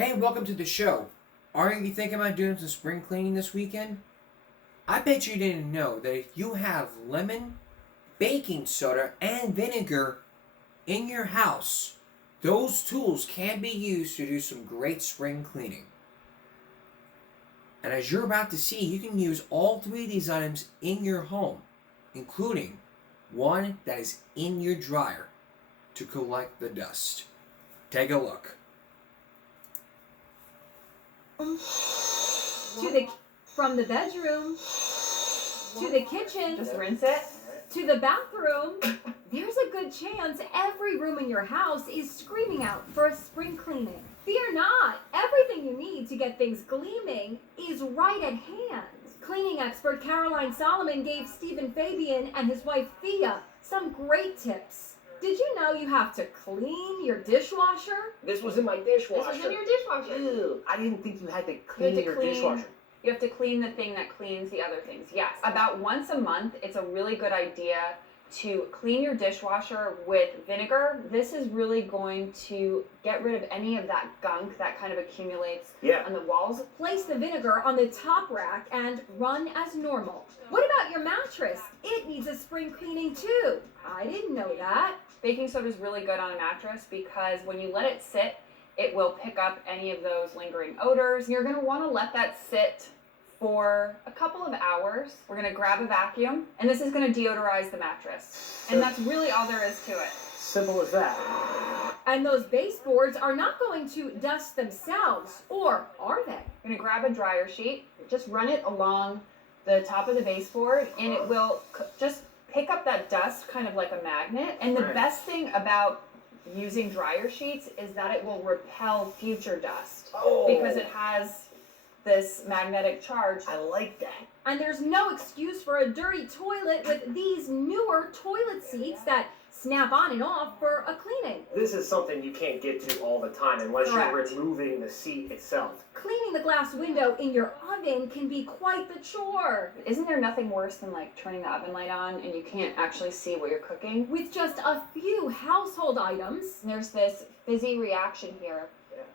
Hey, welcome to the show. Are you thinking about doing some spring cleaning this weekend? I bet you didn't know that if you have lemon, baking soda, and vinegar in your house, those tools can be used to do some great spring cleaning. And as you're about to see, you can use all three of these items in your home, including one that is in your dryer to collect the dust. Take a look. From the bedroom to the kitchen, Just rinse it. to the bathroom, there's a good chance every room in your house is screaming out for a spring cleaning. Fear not, everything you need to get things gleaming is right at hand. Cleaning expert Caroline Solomon gave Stephen Fabian and his wife Thea some great tips. Did you know you have to clean your dishwasher? This was in my dishwasher. This was in your dishwasher. Ew, I didn't think you had to clean your dishwasher. You have to clean the thing that cleans the other things. Yes. About once a month, it's a really good idea to clean your dishwasher with vinegar. This is really going to get rid of any of that gunk that kind of accumulates on the walls. Place the vinegar on the top rack and run as normal. What about your mattress? It needs a spring cleaning too. I didn't know that. Baking soda is really good on a mattress because when you let it sit, it will pick up any of those lingering odors. You're going to want to let that sit for a couple of hours. We're going to grab a vacuum, and this is going to deodorize the mattress. And that's really all there is to it. Simple as that. And those baseboards are not going to dust themselves, or are they? You're going to grab a dryer sheet, just run it along the top of the baseboard, and it will just pick up that dust kind of like a magnet. And the best thing about using dryer sheets is that it will repel future dust because it has this magnetic charge. I like that. And there's no excuse for a dirty toilet with these newer toilet seats that snap on and off for a cleaning. This is something you can't get to all the time unless you're removing the seat itself. Cleaning the glass window in your oven can be quite the chore. Isn't there nothing worse than like turning the oven light on and you can't actually see what you're cooking? With just a few household items. There's this fizzy reaction here,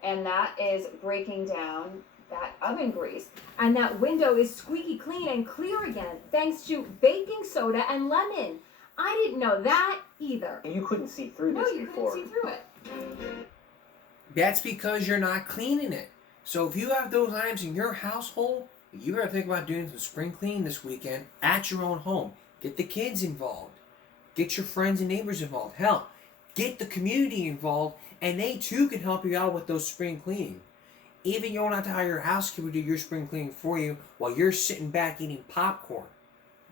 and that is breaking down that oven grease. And that window is squeaky clean and clear again thanks to baking soda and lemon. I didn't know that either. You couldn't see through this before. No, you couldn't see through it. That's because you're not cleaning it. So if you have those items in your household, you better think about doing some spring cleaning this weekend at your own home. Get the kids involved. Get your friends and neighbors involved. Hell, get the community involved, and they too can help you out with those spring cleaning. Even you don't have to hire your housekeeper to do your spring cleaning for you while you're sitting back eating popcorn.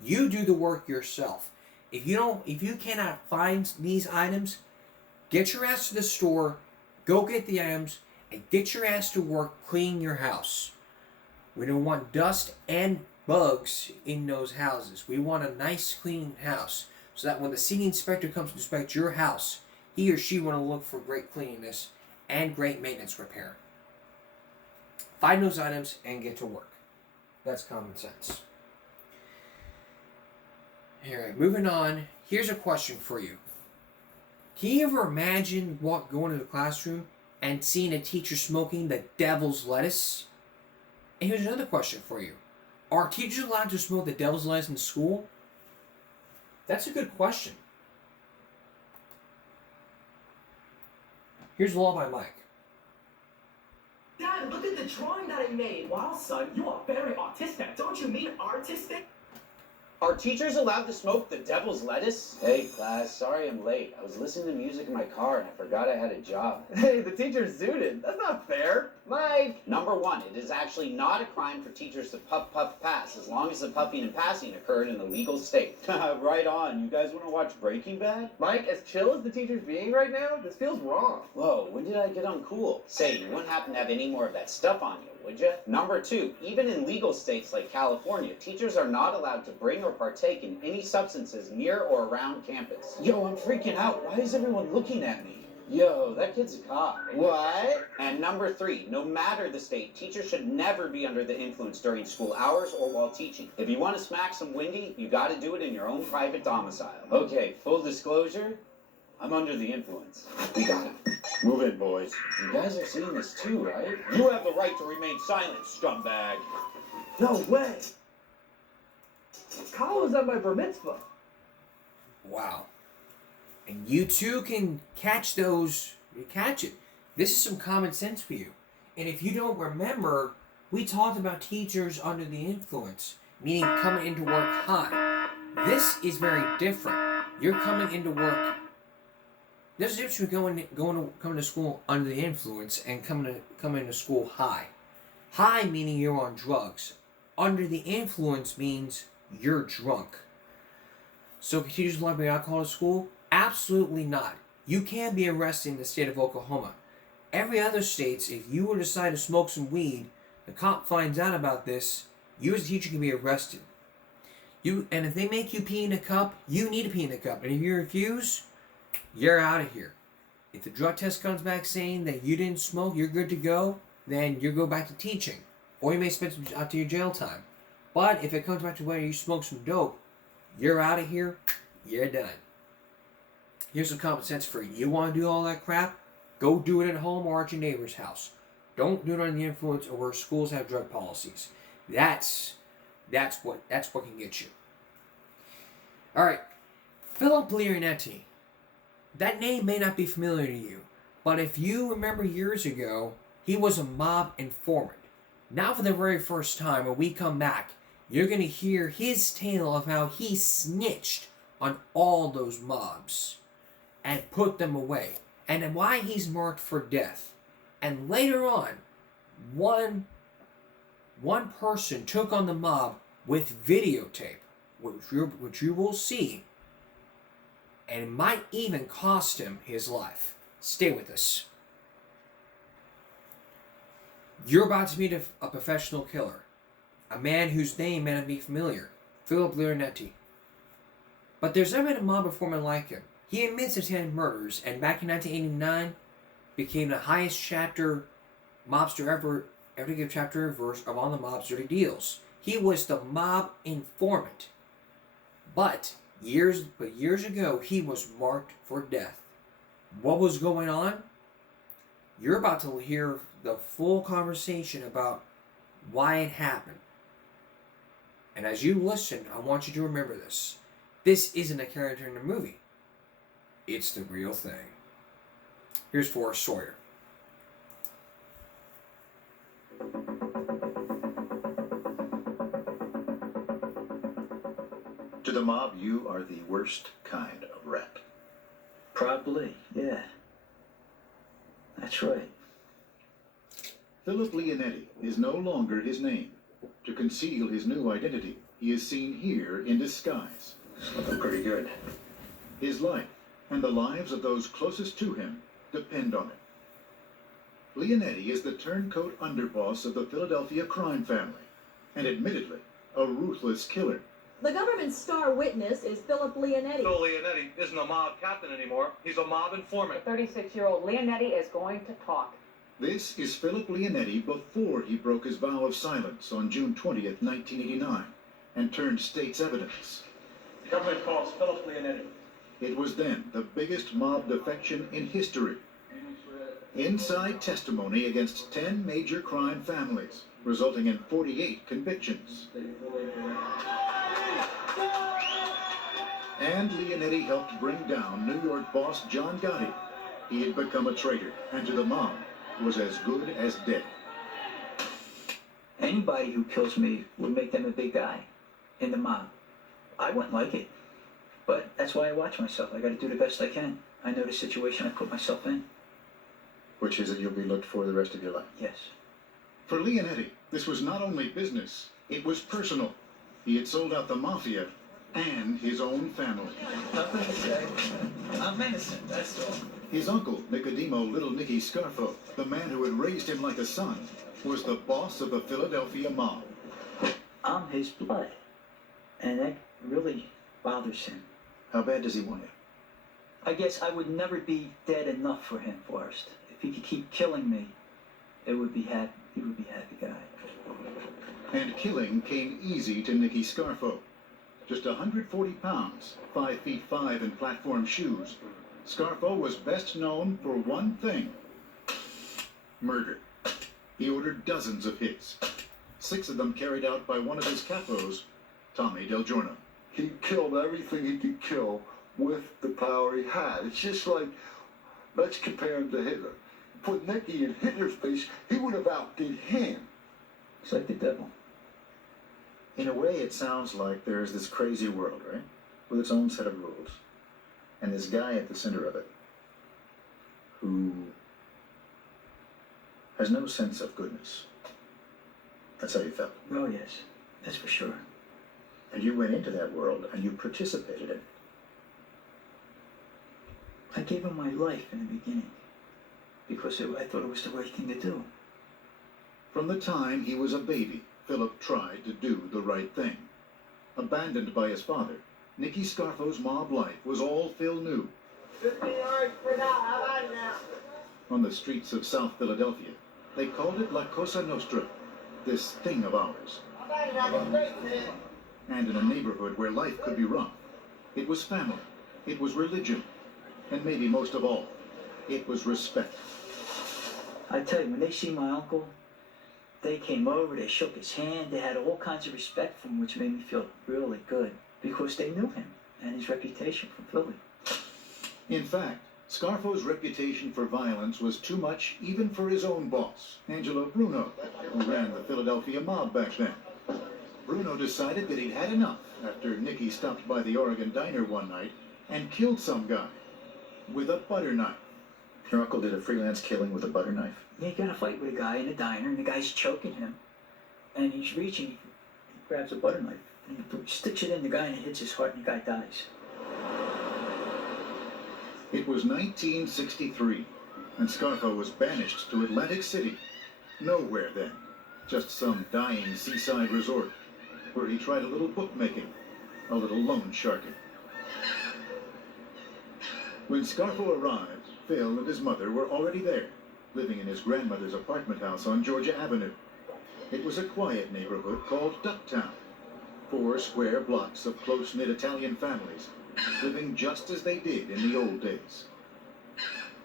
You do the work yourself. If you cannot find these items, get your ass to the store, go get the items, and get your ass to work cleaning your house. We don't want dust and bugs in those houses. We want a nice clean house so that when the city inspector comes to inspect your house, he or she want to look for great cleanliness and great maintenance repair. Find those items and get to work. That's common sense. Alright, moving on. Here's a question for you. Can you ever imagine going to the classroom and seeing a teacher smoking the devil's lettuce? And here's another question for you. Are teachers allowed to smoke the devil's lettuce in school? That's a good question. Here's Lullaby Mike. Dad, look at the drawing that I made. Wow, son, you are very autistic. Don't you mean artistic? Are teachers allowed to smoke the devil's lettuce? Hey, class, sorry I'm late. I was listening to music in my car and I forgot I had a job. Hey, the teacher's zooted. That's not fair. Mike! Number one, it is actually not a crime for teachers to puff, pass, as long as the puffing and passing occurred in a legal state. Right on. You guys want to watch Breaking Bad? Mike, as chill as the teacher's being right now, this feels wrong. Whoa, when did I get uncool? Say, you wouldn't happen to have any more of that stuff on you, would you? Number two, even in legal states like California, teachers are not allowed to bring or partake in any substances near or around campus. Yo, I'm freaking out. Why is everyone looking at me? Yo, that kid's a cop. What? And number three, no matter the state, teachers should never be under the influence during school hours or while teaching. If you want to smack some windy, you gotta do it in your own private domicile. Okay, full disclosure, I'm under the influence. We got him. Move in, boys. You guys are seeing this too, right? You have the right to remain silent, scumbag. No way. Kyle was at my bar mitzvah. Wow. And you too can catch those. You catch it. This is some common sense for you. And if you don't remember, we talked about teachers under the influence, meaning coming into work high. This is very different. You're coming into work. There's a difference between coming to school under the influence and coming to school high. High meaning you're on drugs. Under the influence means you're drunk. So can teachers allowed to bring alcohol to school? Absolutely not. You can be arrested in the state of Oklahoma. Every other states, if you were to decide to smoke some weed, the cop finds out about this, you as a teacher can be arrested. And if they make you pee in a cup, you need to pee in a cup. And if you refuse, you're out of here. If the drug test comes back saying that you didn't smoke, you're good to go, then you go back to teaching. Or you may spend some after your jail time. But if it comes back to whether you smoke some dope, you're out of here, you're done. Here's some common sense for you. You want to do all that crap? Go do it at home or at your neighbor's house. Don't do it under the influence or where schools have drug policies. That's what can get you. All right, Philip Leonetti. That name may not be familiar to you, but if you remember years ago, he was a mob informant. Now for the very first time, when we come back, you're going to hear his tale of how he snitched on all those mobs and put them away, and why he's marked for death. And later on, one person took on the mob with videotape, which you will see, and it might even cost him his life. Stay with us. You're about to meet a professional killer, a man whose name may not be familiar, Philip Leonetti. But there's never been a mob informant like him. He admits to 10 murders, and back in 1989, became the highest chapter mobster ever to give chapter and verse of all the mob's dirty deals. He was the mob informant. But years ago, he was marked for death. What was going on? You're about to hear the full conversation about why it happened. And as you listen, I want you to remember this. This isn't a character in the movie. It's the real thing. Here's Forrest Sawyer. To the mob, you are the worst kind of rat. Probably, yeah. That's right. Philip Leonetti is no longer his name. To conceal his new identity, he is seen here in disguise. It's looking pretty good. His life and the lives of those closest to him depend on it. Leonetti is the turncoat underboss of the Philadelphia crime family, and admittedly, a ruthless killer. The government's star witness is Philip Leonetti. Phil Leonetti isn't a mob captain anymore. He's a mob informant. The 36-year-old Leonetti is going to talk. This is Philip Leonetti before he broke his vow of silence on June 20th, 1989, and turned state's evidence. The government calls Philip Leonetti. It was then the biggest mob defection in history. Inside testimony against 10 major crime families, resulting in 48 convictions. And Leonetti helped bring down New York boss John Gotti. He had become a traitor, and to the mob, was as good as dead. Anybody who kills me would make them a big guy in the mob. I wouldn't like it, but that's why I watch myself. I got to do the best I can. I know the situation I put myself in. Which is that you'll be looked for the rest of your life. Yes. For Leonetti, this was not only business, it was personal. He had sold out the mafia and his own family. Nothing to say. I'm innocent, that's all. His uncle, Nicodemo Little Nicky Scarfo, the man who had raised him like a son, was the boss of the Philadelphia mob. I'm his blood, and that really bothers him. How bad does he want you? I guess I would never be dead enough for him, Forrest. If he could keep killing me, he would be a happy guy. And killing came easy to Nicky Scarfo. Just 140 pounds, 5 feet 5 in platform shoes, Scarfo was best known for one thing: murder. He ordered dozens of hits, 6 of them carried out by one of his capos, Tommy Del Giorno. He killed everything he could kill with the power he had. It's just like, let's compare him to Hitler. Put Nicky in Hitler's place, he would have outdid him. It's like the devil. In a way, it sounds like there's this crazy world, right? With its own set of rules. And this guy at the center of it, who has no sense of goodness. That's how you felt. Oh, yes. That's for sure. And you went into that world and you participated in it. I gave him my life in the beginning because I thought it was the right thing to do. From the time he was a baby, Philip tried to do the right thing. Abandoned by his father, Nicky Scarfo's mob life was all Phil knew. 50 yards for now. How about now? On the streets of South Philadelphia, they called it La Cosa Nostra, this thing of ours. How about another great man? And in a neighborhood where life could be rough, it was family, it was religion, and maybe most of all, it was respect. I tell you, when they see my uncle, they came over, they shook his hand, they had all kinds of respect for him, which made me feel really good, because they knew him and his reputation from Philly. In fact, Scarfo's reputation for violence was too much even for his own boss, Angelo Bruno, who ran the Philadelphia mob back then. Bruno decided that he'd had enough after Nicky stopped by the Oregon diner one night and killed some guy with a butter knife. Your uncle did a freelance killing with a butter knife? Yeah, he got a fight with a guy in the diner, and the guy's choking him. And he's reaching, he grabs a butter knife, and he sticks it in the guy, and it hits his heart, and the guy dies. It was 1963, and Scarfo was banished to Atlantic City. Nowhere then, just some dying seaside resort, where he tried a little bookmaking, a little loan sharking. When Scarfo arrived, Phil and his mother were already there, living in his grandmother's apartment house on Georgia Avenue. It was a quiet neighborhood called Ducktown. 4 square blocks of close-knit Italian families, living just as they did in the old days.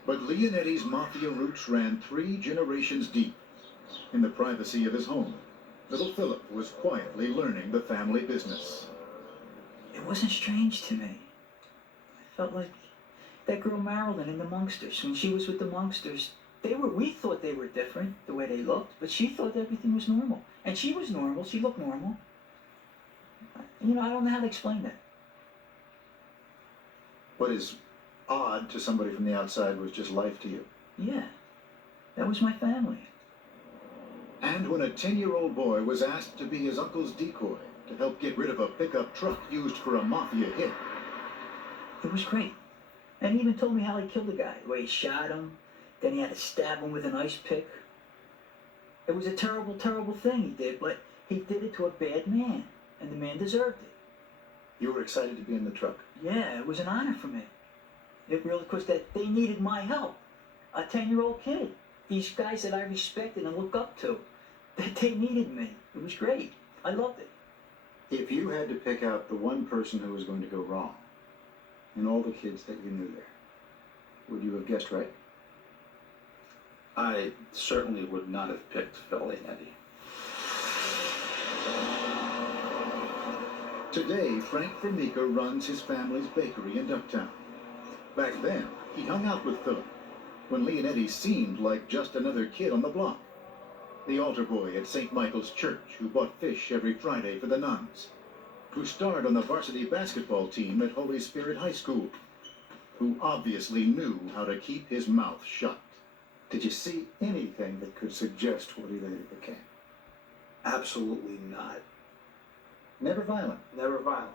But Leonetti's mafia roots ran 3 generations deep. In the privacy of his home, little Philip was quietly learning the family business. It wasn't strange to me. I felt like that girl Marilyn in the Monsters, when she was with the Monsters, we thought they were different, the way they looked, but she thought everything was normal. And she was normal, she looked normal. You know, I don't know how to explain that. What is odd to somebody from the outside was just life to you. Yeah, that was my family. And when a 10-year-old boy was asked to be his uncle's decoy to help get rid of a pickup truck used for a mafia hit, it was great. And he even told me how he killed the guy, the way he shot him, then he had to stab him with an ice pick. It was a terrible, terrible thing he did, but he did it to a bad man, and the man deserved it. You were excited to be in the truck? Yeah, it was an honor for me. It really, because that they needed my help. A 10-year-old kid. These guys that I respected and looked up to, that they needed me. It was great. I loved it. If you had to pick out the one person who was going to go wrong, in all the kids that you knew there, would you have guessed right? I certainly would not have picked Phil Leonetti. Today, Frank Formica runs his family's bakery in Ducktown. Back then, he hung out with Philip, when Leonetti seemed like just another kid on the block. The altar boy at St. Michael's Church who bought fish every Friday for the nuns, who starred on the varsity basketball team at Holy Spirit High School, who obviously knew how to keep his mouth shut. Did you see anything that could suggest what he later became? Absolutely not. Never violent? Never violent.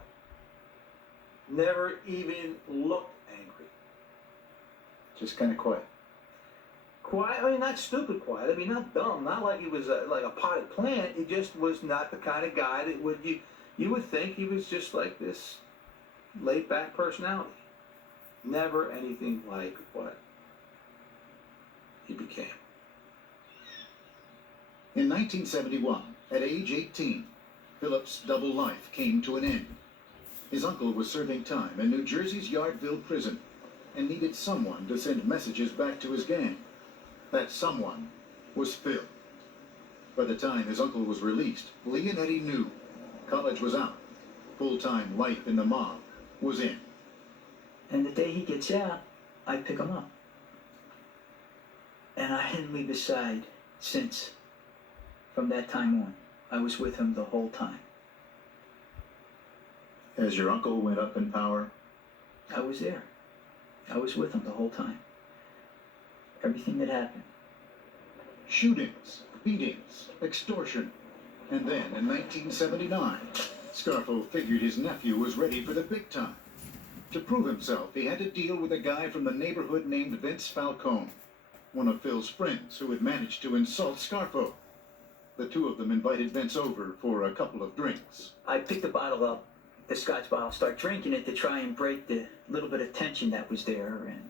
Never even looked angry. Just kind of quiet? Quiet, I mean, not stupid quiet. I mean, not dumb. Not like he was like a potted plant. He just was not the kind of guy that you would think he was just like this laid-back personality. Never anything like what he became. In 1971, at age 18, Philip's double life came to an end. His uncle was serving time in New Jersey's Yardville prison, and needed someone to send messages back to his gang. That someone was Phil. By the time his uncle was released, Leonetti knew college was out. Full-time life in the mob was in. And the day he gets out, I pick him up. And I didn't leave his side since. From that time on, I was with him the whole time. As your uncle went up in power? I was there. I was with him the whole time. Everything that happened. Shootings, beatings, extortion. And then, in 1979, Scarfo figured his nephew was ready for the big time. To prove himself, he had to deal with a guy from the neighborhood named Vince Falcone, one of Phil's friends who had managed to insult Scarfo. The two of them invited Vince over for a couple of drinks. I picked the bottle up, the scotch bottle, start drinking it to try and break the little bit of tension that was there. And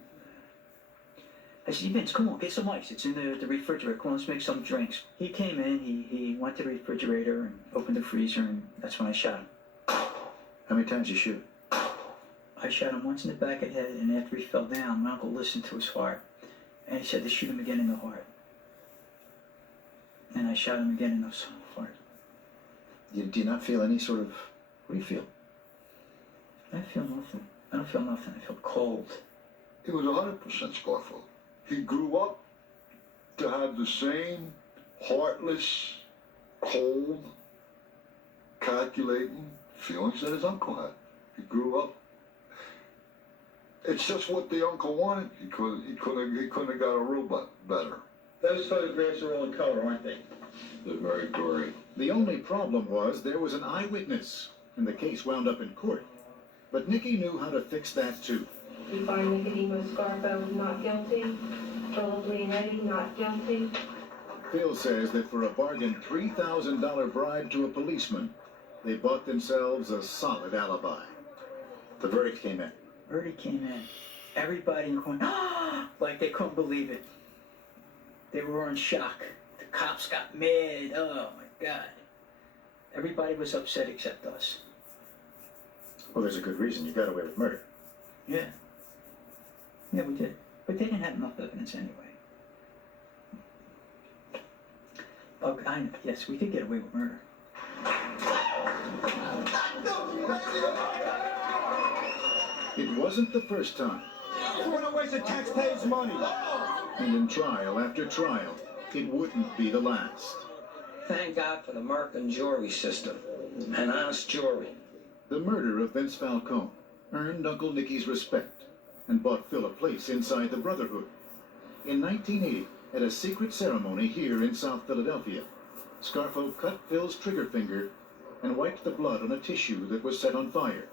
I said, Vince, come on, get some ice. It's in the refrigerator. Come on, let's make some drinks. He came in, he went to the refrigerator and opened the freezer, and that's when I shot him. How many times did you shoot? I shot him once in the back of the head, and after he fell down, my uncle listened to his heart, and he said to shoot him again in the heart. And I shot him again in the heart. Do you not feel any sort of... What do you feel? I feel nothing. I don't feel nothing. I feel cold. He was 100% Scarfo. He grew up to have the same heartless, cold, calculating feelings that his uncle had. He grew up. It's just what the uncle wanted. He couldn't have got a robot better. Those photographs are all in color, aren't they? They're very gory. The only problem was there was an eyewitness, and the case wound up in court. But Nicky knew how to fix that too. We find Nicodemus Scarfo not guilty, Philip Leonetti not guilty. Phil says that for a bargain $3,000 bribe to a policeman, they bought themselves a solid alibi. The verdict came in. Verdict came in. Everybody going, ah, like they couldn't believe it. They were in shock. The cops got mad. Oh my God. Everybody was upset except us. Well, there's a good reason. You got away with murder. Yeah. Yeah, we did. But they didn't have enough evidence anyway. Oh, yes, we did get away with murder. It wasn't the first time. You want to waste the taxpayers' money. And in trial after trial, it wouldn't be the last. Thank God for the American jury system and honest jury. The murder of Vince Falcone earned Uncle Nicky's respect and bought Phil a place inside the Brotherhood. In 1980, at a secret ceremony here in South Philadelphia, Scarfo cut Phil's trigger finger and wiped the blood on a tissue that was set on fire.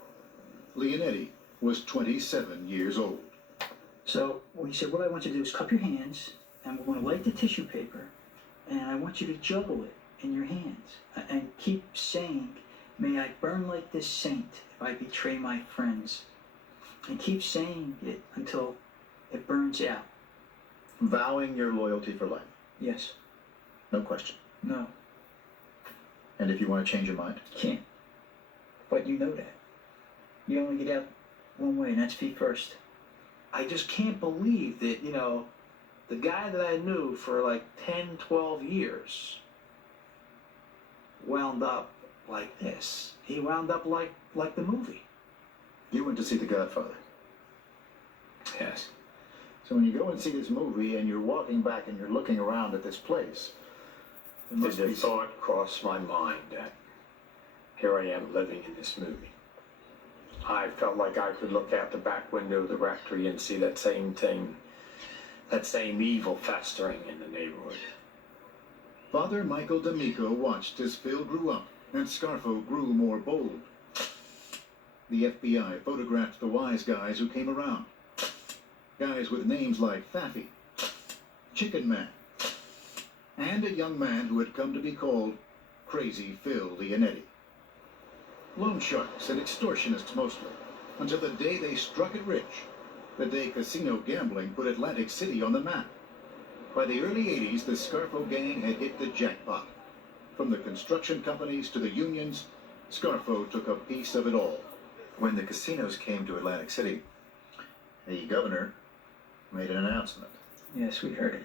Leonetti was 27 years old. So he said, what I want you to do is cup your hands, and we're going to light the tissue paper, and I want you to juggle it in your hands, and keep saying, may I burn like this saint if I betray my friends. And keep saying it until it burns out. Vowing your loyalty for life. Yes. No question. No. And if you want to change your mind? Can't. But you know that. You only get out one way, and that's feet first. I just can't believe that, you know, the guy that I knew for like 10, 12 years wound up like this. He wound up like the movie. You went to see The Godfather. Yes. So when you go and see this movie and you're walking back and you're looking around at this place, Did the thought cross my mind that here I am living in this movie? I felt like I could look out the back window of the rectory and see that same thing, that same evil festering in the neighborhood. Father Michael D'Amico watched as Phil grew up and Scarfo grew more bold. The FBI photographed the wise guys who came around. Guys with names like Faffy, Chicken Man, and a young man who had come to be called Crazy Phil Leonetti. Loan sharks and extortionists mostly, until the day they struck it rich, the day casino gambling put Atlantic City on the map. By the early 80s, the Scarfo gang had hit the jackpot. From the construction companies to the unions, Scarfo took a piece of it all. When the casinos came to Atlantic City, The governor made an announcement. Yes, we heard it.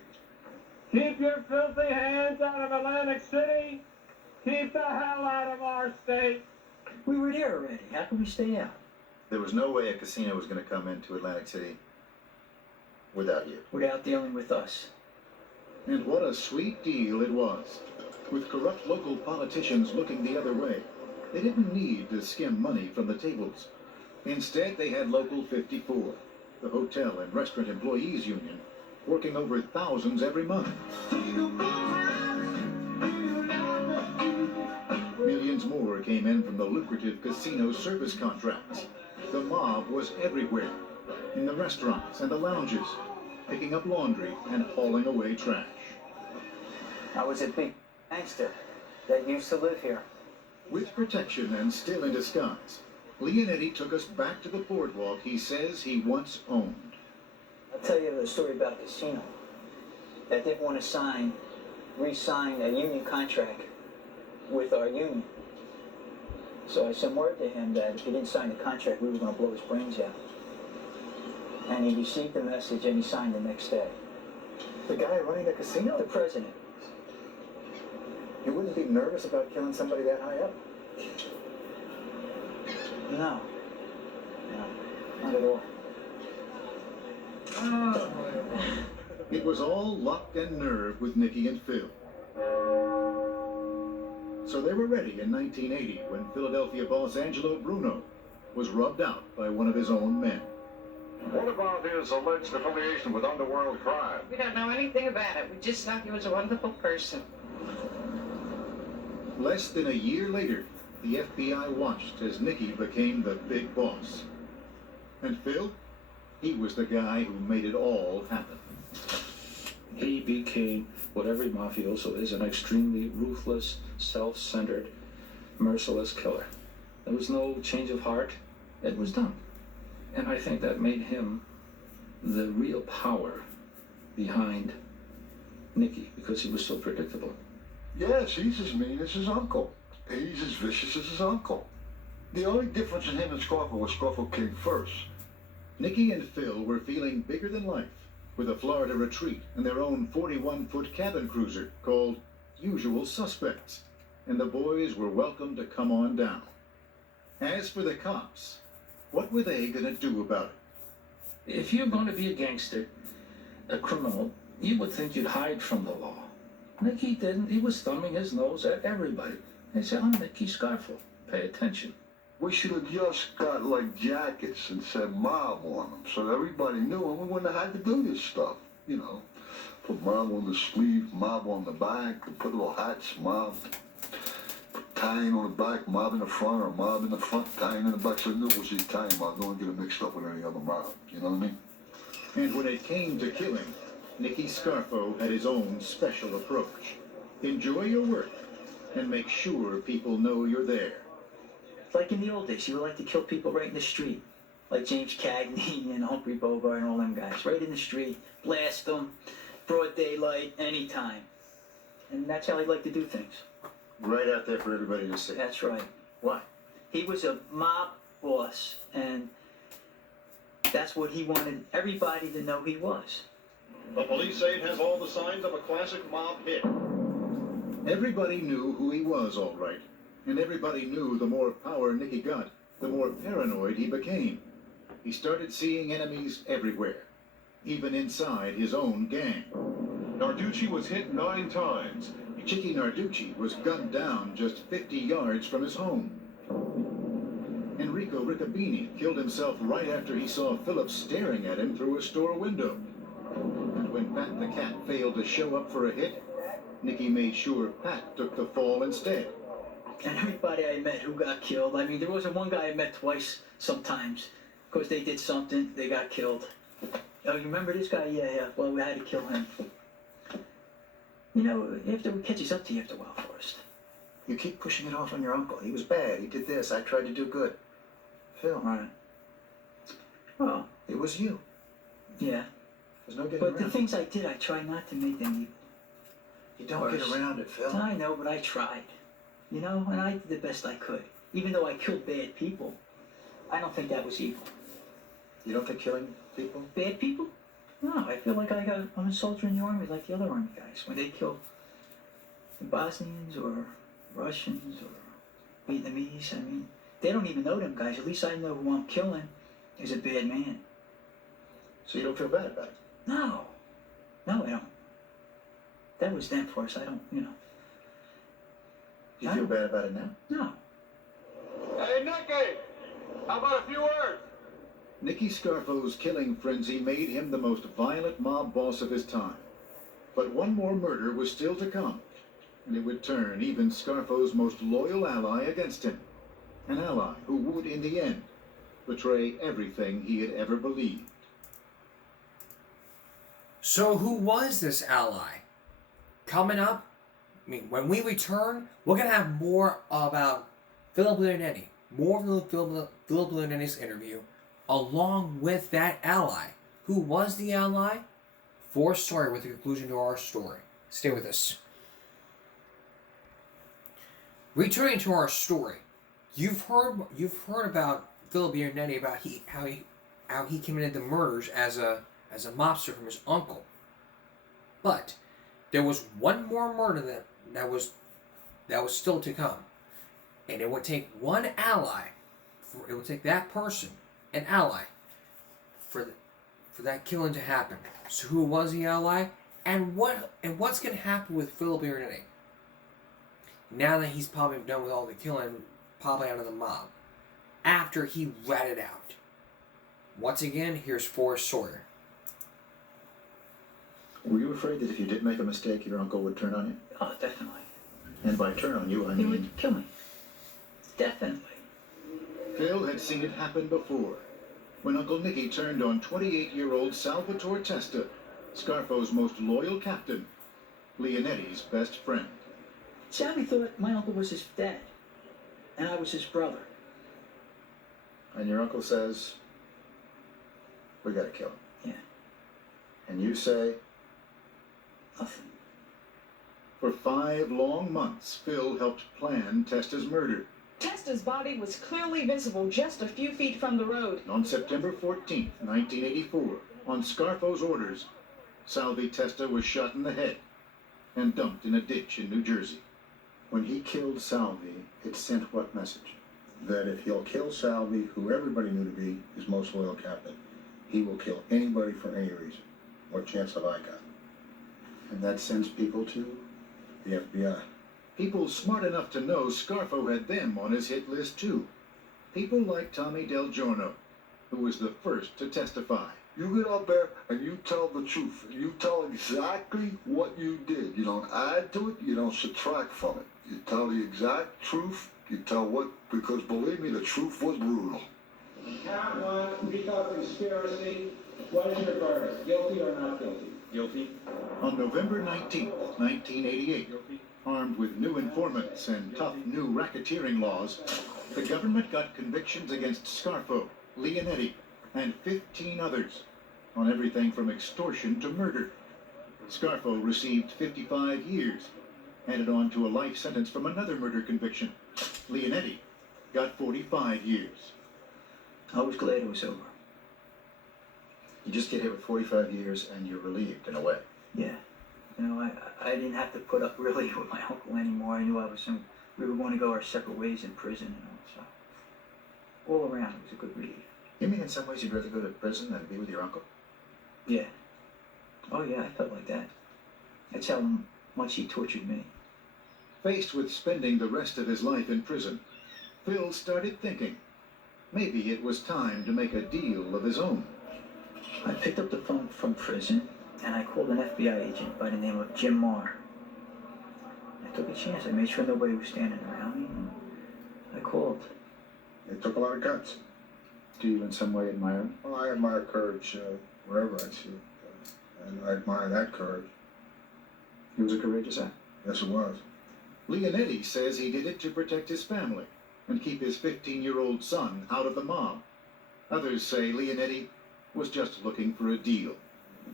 Keep your filthy hands out of Atlantic City. Keep the hell out of our state. We were there already. How could we stay out? There was no way a casino was going to come into Atlantic City without you. Without dealing with us. And what a sweet deal it was. With corrupt local politicians looking the other way, they didn't need to skim money from the tables. Instead, they had Local 54, the hotel and restaurant employees union, working over thousands every month. Millions more came in from the lucrative casino service contracts. The mob was everywhere, in the restaurants and the lounges, picking up laundry and hauling away trash. I was a big gangster that used to live here. With protection and still in disguise, Leonetti took us back to the boardwalk he says he once owned. I'll tell you the story about a casino that didn't want to re-sign a union contract with our union. So I sent word to him that if he didn't sign the contract, we were going to blow his brains out. And he received the message and he signed the next day. The guy running the casino? The president. You wouldn't be nervous about killing somebody that high up? No. No, not at all. It was all luck and nerve with Nicky and Phil. So they were ready in 1980 when Philadelphia boss Angelo Bruno was rubbed out by one of his own men. What about his alleged affiliation with underworld crime? We don't know anything about it. We just thought he was a wonderful person. Less than a year later, the FBI watched as Nicky became the big boss. And Phil? He was the guy who made it all happen. He became what every mafioso is, an extremely ruthless, self-centered, merciless killer. There was no change of heart. It was done. And I think that made him the real power behind Nicky, because he was so predictable. Yes, he's as mean as his uncle. He's as vicious as his uncle. The only difference in him and Scarfo was Scarfo came first. Nicky and Phil were feeling bigger than life, with a Florida retreat and their own 41-foot cabin cruiser called Usual Suspects, and the boys were welcome to come on down. As for the cops, what were they going to do about it? If you're going to be a gangster, a criminal, you would think you'd hide from the law. Nicky didn't. He was thumbing his nose at everybody. He said, I'm Nicky Scarfo. Pay attention. We should have just got like jackets and said mob on them so that everybody knew, and we wouldn't have had to do this stuff, you know. Put mob on the sleeve, mob on the back, put little hats, mob. Put tying on the back, mob in the front, or mob in the front, tying in the back, so they knew it was the Italian mob. Don't get it mixed up with any other mob, you know what I mean? And when it came to killing, Nicky Scarfo had his own special approach. Enjoy your work and make sure people know you're there. Like in the old days, you would like to kill people right in the street. Like James Cagney and Humphrey Bogart and all them guys. Right in the street, blast them, broad daylight, anytime. And that's how he'd like to do things. Right out there for everybody to see. That's right. Why? He was a mob boss, and that's what he wanted everybody to know he was. The police say it has all the signs of a classic mob hit. Everybody knew who he was, all right. And everybody knew the more power Nicky got, the more paranoid he became. He started seeing enemies everywhere, even inside his own gang. Narducci was hit 9 times. Chicky Narducci was gunned down just 50 yards from his home. Enrico Riccobini killed himself right after he saw Philip staring at him through a store window. And when Pat the Cat failed to show up for a hit, Nicky made sure Pat took the fall instead. And everybody I met who got killed, I mean, there wasn't one guy I met twice sometimes. Because they did something, they got killed. Oh, you remember this guy? Yeah, well, we had to kill him. You know, after it catches up to you after a while, Forrest. You keep pushing it off on your uncle. He was bad. He did this. I tried to do good. Phil. Right. Well, it was you. Yeah. There's no getting but around the things I did, I try not to make them evil. You don't get around it, Phil. I know, but I tried. You know, and I did the best I could. Even though I killed bad people, I don't think that was evil. You don't think killing people? Bad people? No, I feel like I'm a soldier in the army like the other army guys. When they kill the Bosnians or Russians or Vietnamese, I mean, they don't even know them guys. At least I know who I'm killing is a bad man. So you don't feel bad about it? No. No, I don't. That was them for us. I don't, you know. Do you feel bad about it now? No. Hey, Nicky! How about a few words? Nicky Scarfo's killing frenzy made him the most violent mob boss of his time. But one more murder was still to come, and it would turn even Scarfo's most loyal ally against him. An ally who would, in the end, betray everything he had ever believed. So who was this ally? Coming up, I mean, when we return, we're going to have more about Philip Leonetti. More of Philip Leonetti's interview, along with that ally. Who was the ally? Fourth story with the conclusion to our story. Stay with us. Returning to our story, you've heard about Philip Leonetti, about how he committed the murders as a mobster from his uncle. But there was one more murder that was still to come, and it would take one ally. It would take that person, an ally, for that killing to happen. So who was the ally, and what's going to happen with Philip Leonetti now that he's probably done with all the killing, probably out of the mob, after he ratted out? Once again, here's Forrest Sawyer. Were you afraid that if you did make a mistake, your uncle would turn on you? Oh, definitely. And by turn on you, I He mean... would kill me. Definitely. Phil had seen it happen before, when Uncle Nicky turned on 28-year-old Salvatore Testa, Scarfo's most loyal captain, Leonetti's best friend. Salvi thought my uncle was his dad, and I was his brother. And your uncle says, we gotta kill him. Yeah. And you say... Nothing. For 5 long months, Phil helped plan Testa's murder. Testa's body was clearly visible just a few feet from the road. On September 14, 1984, on Scarfo's orders, Salvi Testa was shot in the head and dumped in a ditch in New Jersey. When he killed Salvi, it sent what message? That if he'll kill Salvi, who everybody knew to be his most loyal captain, he will kill anybody for any reason. What chance have I got? And that sends people to the FBI. People smart enough to know Scarfo had them on his hit list too. People like Tommy Del Giorno, who was the first to testify. You get up there and you tell the truth. You tell exactly what you did. You don't add to it, you don't subtract from it. You tell the exact truth, you tell what, because believe me, the truth was brutal. Count one, RICO conspiracy. What is your verdict? Guilty or not guilty? Guilty. On November 19, 1988, armed with new informants and tough new racketeering laws, the government got convictions against Scarfo, Leonetti, and 15 others on everything from extortion to murder. Scarfo received 55 years, added on to a life sentence from another murder conviction. Leonetti got 45 years. I was glad it was over. You just get hit with 45 years and you're relieved in a way. Yeah. You know, I didn't have to put up really with my uncle anymore. I knew we were going to go our separate ways in prison and all, so all around it was a good relief. You mean in some ways you'd rather go to prison than be with your uncle? Yeah. Oh yeah, I felt like that. That's how much he tortured me. Faced with spending the rest of his life in prison, Phil started thinking maybe it was time to make a deal of his own. I picked up the phone from prison and I called an FBI agent by the name of Jim Marr. I took a chance. I made sure nobody was standing around me, and I called. It took a lot of guts. Do you in some way admire him? Well, I admire courage wherever I see it. And I admire that courage. He was a courageous act. Yes, it was. Leonetti says he did it to protect his family and keep his 15-year-old son out of the mob. Others say Leonetti was just looking for a deal.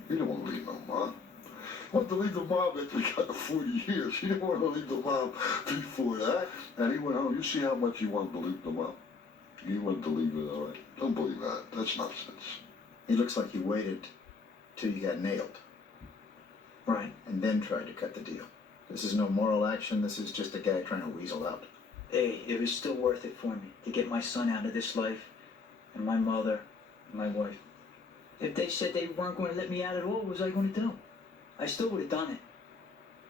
He didn't want to leave no mob. He wanted to leave the mob after he got to 40 years. He didn't want to leave the mob before that. And he went home. You see how much he wanted to leave the mob. He wanted to leave it, all right. Don't believe that. That's nonsense. He looks like he waited till you got nailed. Right. And then tried to cut the deal. This is no moral action. This is just a guy trying to weasel out. Hey, it was still worth it for me to get my son out of this life, and my mother, and my wife. If they said they weren't going to let me out at all, what was I going to do? I still would have done it.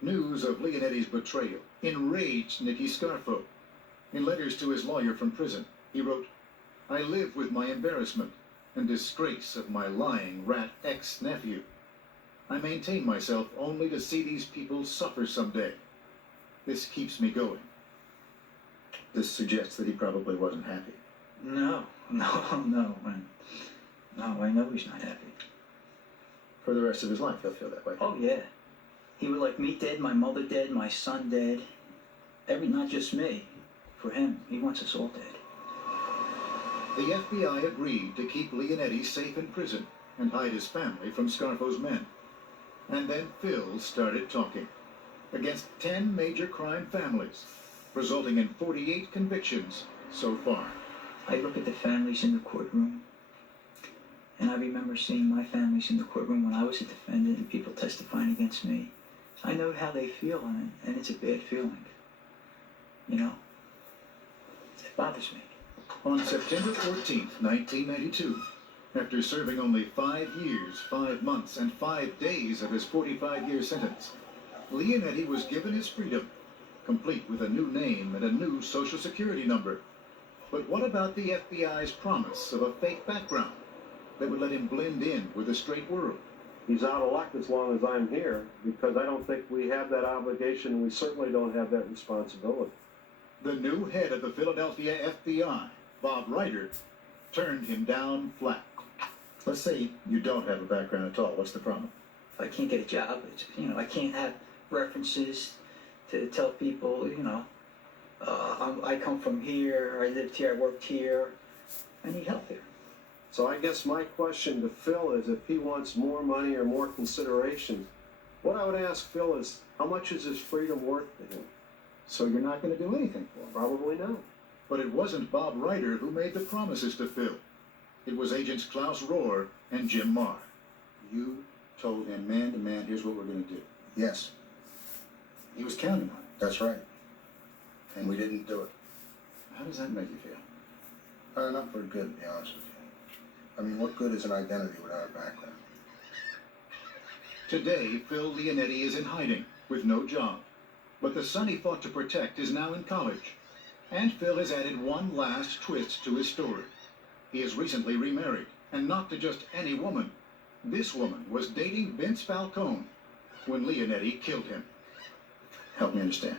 News of Leonetti's betrayal enraged Nicky Scarfo. In letters to his lawyer from prison, he wrote, "I live with my embarrassment and disgrace of my lying rat ex-nephew. I maintain myself only to see these people suffer someday. This keeps me going." This suggests that he probably wasn't happy. No, man. No, I know he's not happy. For the rest of his life, he'll feel that way. Oh, yeah. He would like me dead, my mother dead, my son dead. Not just me. For him, he wants us all dead. The FBI agreed to keep Leonetti safe in prison and hide his family from Scarfo's men. And then Phil started talking against 10 major crime families, resulting in 48 convictions so far. I look at the families in the courtroom, and I remember seeing my families in the courtroom when I was a defendant and people testifying against me. I know how they feel, and it's a bad feeling. You know? It bothers me. On September 14th, 1992, after serving only 5 years, 5 months, and 5 days of his 45-year sentence, Leonetti was given his freedom, complete with a new name and a new social security number. But what about the FBI's promise of a fake background that would let him blend in with the straight world? He's out of luck as long as I'm here, because I don't think we have that obligation, and we certainly don't have that responsibility. The new head of the Philadelphia FBI, Bob Ryder, turned him down flat. Let's say you don't have a background at all. What's the problem? If I can't get a job, I can't have references to tell people, I come from here, I lived here, I worked here. I need help here. So I guess my question to Phil is, if he wants more money or more consideration, what I would ask Phil is, how much is his freedom worth to him? So you're not going to do anything for him? Probably not. But it wasn't Bob Ryder who made the promises to Phil. It was agents Klaus Rohr and Jim Marr. You told him man to man, here's what we're going to do. Yes. He was counting on it. That's right. And we didn't do it. How does that make you feel? Not very good, to be honest with you. I mean, what good is an identity without a background? Today, Phil Leonetti is in hiding with no job. But the son he fought to protect is now in college. And Phil has added one last twist to his story. He has recently remarried, and not to just any woman. This woman was dating Vince Falcone when Leonetti killed him. Help me understand.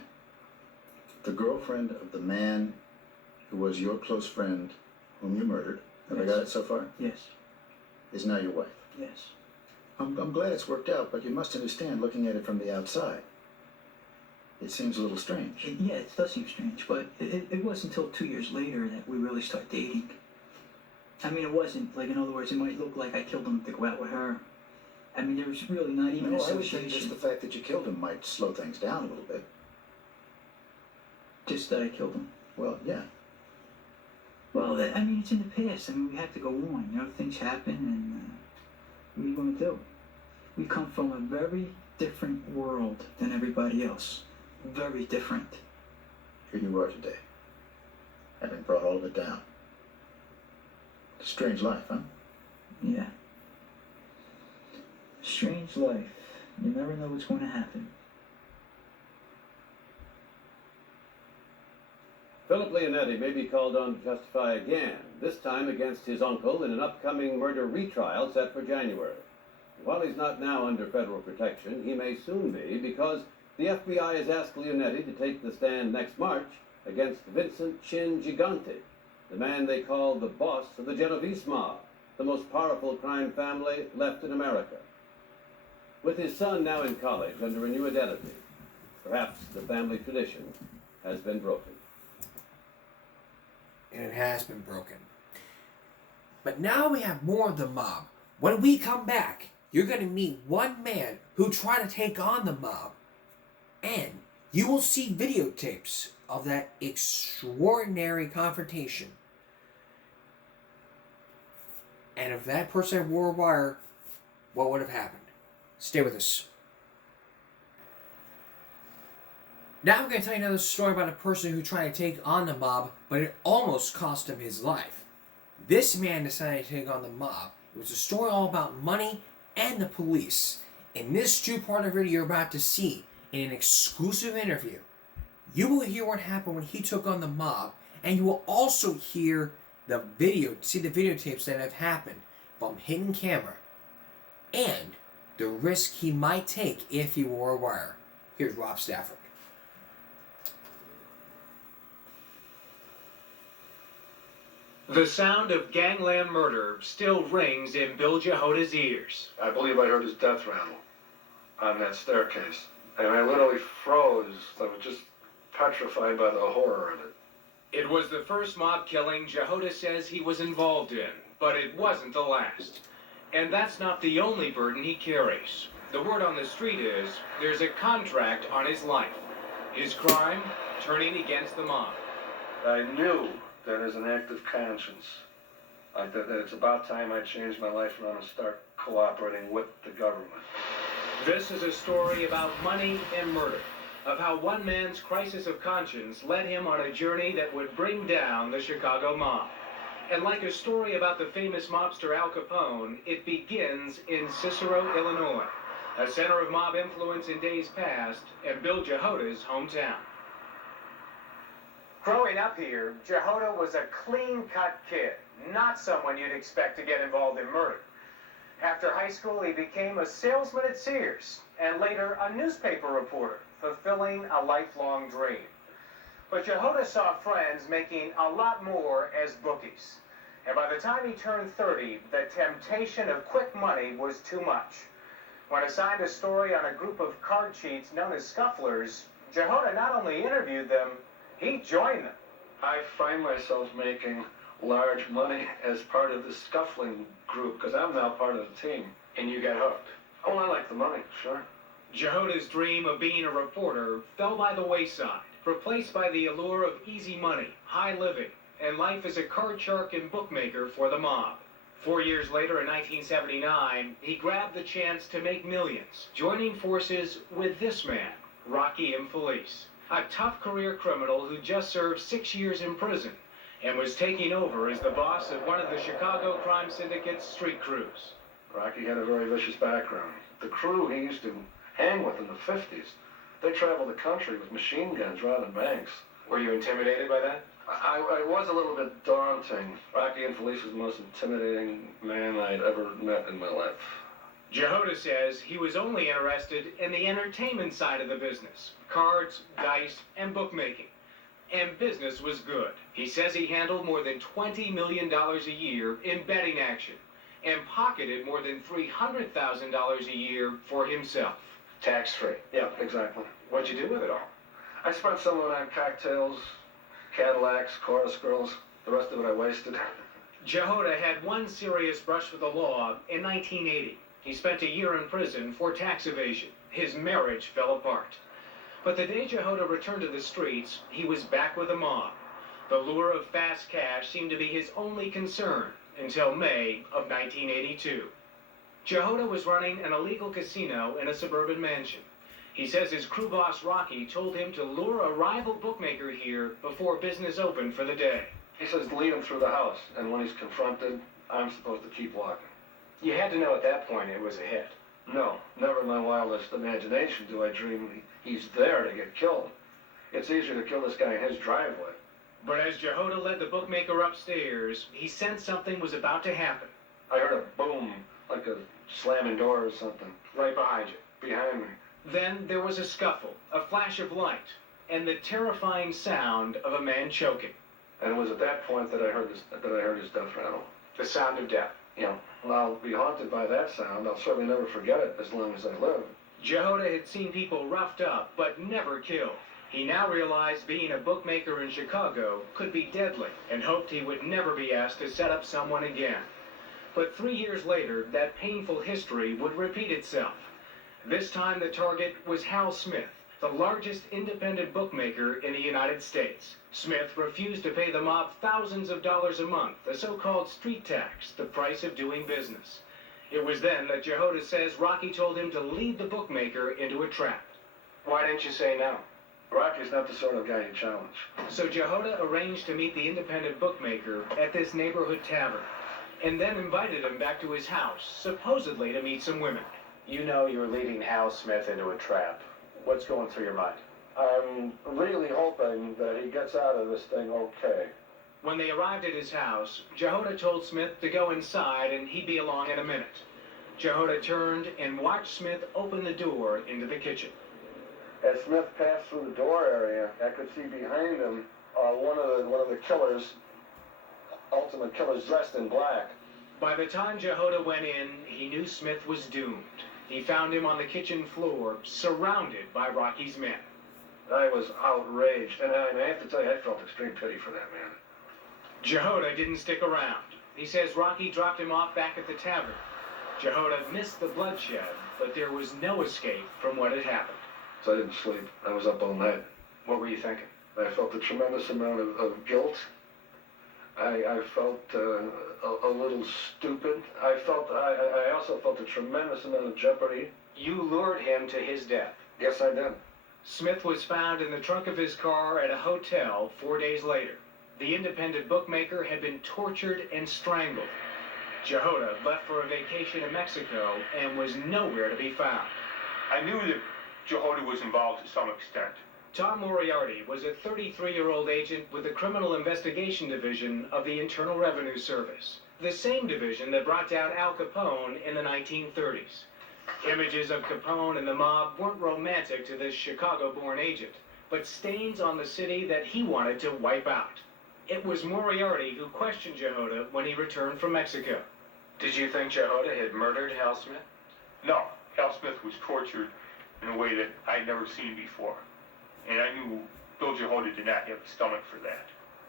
The girlfriend of the man who was your close friend whom you murdered, have I got it so far? Yes. Is now your wife? Yes. I'm glad it's worked out, but you must understand, looking at it from the outside, it seems a little strange. Yeah, it does seem strange, but it wasn't until 2 years later that we really started dating. I mean, it wasn't, in other words, it might look like I killed him to go out with her. I mean, there was really not even an I would think association. just the fact that you killed him might slow things down a little bit. Just that I killed him? Well, yeah. Well, it's in the past. We have to go on. Things happen, and what are you going to do? We come from a very different world than everybody else. Very different. Here you are today, having brought all of it down. It's a strange life, huh? Yeah. Strange life. You never know what's going to happen. Philip Leonetti may be called on to testify again, this time against his uncle in an upcoming murder retrial set for January. While he's not now under federal protection, he may soon be, because the FBI has asked Leonetti to take the stand next March against Vincent Chin Gigante, the man they call the boss of the Genovese mob, the most powerful crime family left in America. With his son now in college under a new identity, perhaps the family tradition has been broken. And it has been broken. But now we have more of the mob. When we come back, you're going to meet one man who tried to take on the mob. And you will see videotapes of that extraordinary confrontation. And if that person had wore a wire, what would have happened? Stay with us. Now I'm going to tell you another story about a person who tried to take on the mob, but it almost cost him his life. This man decided to take on the mob. It was a story all about money and the police. In this two-part video you're about to see, in an exclusive interview, you will hear what happened when he took on the mob, and you will also hear the videotapes that have happened from hidden camera, and the risk he might take if he wore a wire. Here's Rob Stafford. The sound of gangland murder still rings in Bill Jehota's ears. I believe I heard his death rattle on that staircase. And I literally froze. I was just petrified by the horror of it. It was the first mob killing Jehota says he was involved in, but it wasn't the last. And that's not the only burden he carries. The word on the street is there's a contract on his life. His crime, turning against the mob. I knew that as an act of conscience, that it's about time I changed my life around and start cooperating with the government. This is a story about money and murder, of how one man's crisis of conscience led him on a journey that would bring down the Chicago mob. And like a story about the famous mobster Al Capone, it begins in Cicero, Illinois, a center of mob influence in days past, and Bill Jehota's hometown. Growing up here, Jehota was a clean-cut kid, not someone you'd expect to get involved in murder. After high school, he became a salesman at Sears, and later a newspaper reporter, fulfilling a lifelong dream. But Jehota saw friends making a lot more as bookies. And by the time he turned 30, the temptation of quick money was too much. When assigned a story on a group of card cheats known as scufflers, Jehota not only interviewed them, he joined them. I find myself making large money as part of the scuffling group because I'm now part of the team. And you got hooked. Oh, I like the money, sure. Jehota's dream of being a reporter fell by the wayside, replaced by the allure of easy money, high living, and life as a card shark and bookmaker for the mob. 4 years later, in 1979, he grabbed the chance to make millions, joining forces with this man, Rocky Infelice, a tough career criminal who just served 6 years in prison and was taking over as the boss of one of the Chicago crime syndicate's street crews. Rocky had a very vicious background. The crew he used to hang with in the 50s, they traveled the country with machine guns robbing banks. Were you intimidated by that? I was a little bit daunting. Rocky Infelice was the most intimidating man I'd ever met in my life. Jehota says he was only interested in the entertainment side of the business, cards, dice, and bookmaking. And business was good. He says he handled more than $20 million a year in betting action and pocketed more than $300,000 a year for himself. Tax-free. Yeah, exactly. What'd you do with it all? I spent some of it on cocktails, Cadillacs, chorus girls. The rest of it I wasted. Jehota had one serious brush with the law in 1980. He spent a year in prison for tax evasion. His marriage fell apart. But the day Jehota returned to the streets, he was back with the mob. The lure of fast cash seemed to be his only concern until May of 1982. Jehota was running an illegal casino in a suburban mansion. He says his crew boss Rocky told him to lure a rival bookmaker here before business opened for the day. He says lead him through the house, and when he's confronted, I'm supposed to keep walking. You had to know at that point it was a hit. No, never in my wildest imagination do I dream he's there to get killed. It's easier to kill this guy in his driveway. But as Jehota led the bookmaker upstairs, he sensed something was about to happen. I heard a boom, like a slamming door or something. Right behind you. Behind me. Then there was a scuffle, a flash of light, and the terrifying sound of a man choking. And it was at that point that I heard his death rattle. The sound of death. Yeah. Well, I'll be haunted by that sound. I'll certainly never forget it as long as I live. Jehota had seen people roughed up, but never killed. He now realized being a bookmaker in Chicago could be deadly, and hoped he would never be asked to set up someone again. But 3 years later, that painful history would repeat itself. This time the target was Hal Smith, the largest independent bookmaker in the United States. Smith refused to pay the mob thousands of dollars a month, the so-called street tax, the price of doing business. It was then that Jehoda says Rocky told him to lead the bookmaker into a trap. Why didn't you say no? Rocky's not the sort of guy you challenge. So Jehoda arranged to meet the independent bookmaker at this neighborhood tavern, and then invited him back to his house, supposedly to meet some women. You know you're leading Hal Smith into a trap. What's going through your mind? I'm really hoping that he gets out of this thing okay. When they arrived at his house, Jehoda told Smith to go inside and he'd be along in a minute. Jehoda turned and watched Smith open the door into the kitchen. As Smith passed through the door area, I could see behind him one of the killers, ultimate killers, dressed in black. By the time Jehoda went in, he knew Smith was doomed. He found him on the kitchen floor, surrounded by Rocky's men. I was outraged, and I have to tell you, I felt extreme pity for that man. Jehoda didn't stick around. He says Rocky dropped him off back at the tavern. Jehoda missed the bloodshed, but there was no escape from what had happened. So I didn't sleep. I was up all night. What were you thinking? I felt a tremendous amount of guilt. I felt a little stupid. I also felt a tremendous amount of jeopardy. You lured him to his death. Yes, I did. Smith was found in the trunk of his car at a hotel 4 days later. The independent bookmaker had been tortured and strangled. Jehoda left for a vacation in Mexico and was nowhere to be found. I knew that Jehoda was involved to some extent. Tom Moriarty was a 33-year-old agent with the Criminal Investigation Division of the Internal Revenue Service, the same division that brought down Al Capone in the 1930s. Images of Capone and the mob weren't romantic to this Chicago-born agent, but stains on the city that he wanted to wipe out. It was Moriarty who questioned Jehoda when he returned from Mexico. Did you think Jehoda had murdered Hal Smith? No, Hal Smith was tortured in a way that I'd never seen before. And I knew Bill Jehoda did not have the stomach for that.